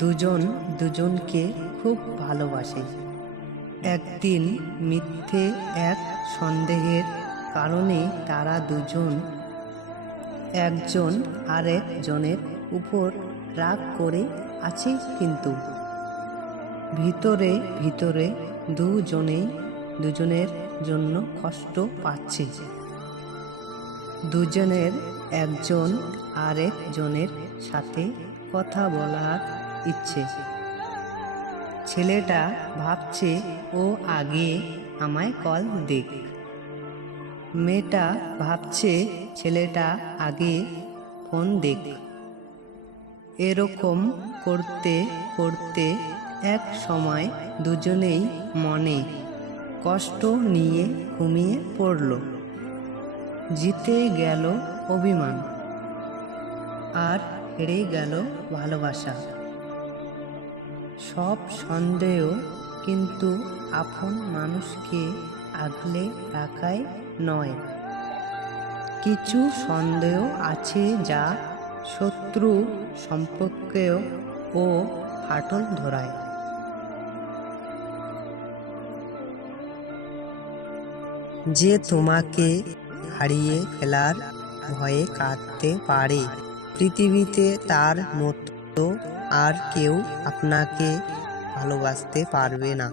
দুজন দুজনকে খুব ভালোবাসে। একদিন মিথ্যে এক সন্দেহের কারণে তারা দুজন একজন আরেকজনের উপর রাগ করে আছে, কিন্তু ভিতরে ভিতরে দুজনেই দুজনের জন্য কষ্ট পাচ্ছে। দুজনের একজন আরেকজনের সাথে কথা বলার ইচ্ছে। ছেলেটা ভাবছে ও আগে আমায় কল দিক, মেয়েটা ভাবছে ছেলেটা আগে ফোন দিক। এরকম করতে করতে এক সময় দুজনেই মনে কষ্ট নিয়ে ঘুমিয়ে পড়ল। জিতে গেল অভিমান, আর হেরে গেল ভালোবাসা। সব সন্দেহ কিন্তু আপন মানুষকে আগলে রাখাই নয়। কিছু সন্দেহ আছে যা শত্রু সম্পর্কেও ও ফাটল ধরায়। যে তোমাকে হারিয়ে ফেলার ভয়ে কাঁদতে পারে, পৃথিবীতে তার মতো আর কেউ আপনাকে ভালোবাসতে পারবে না।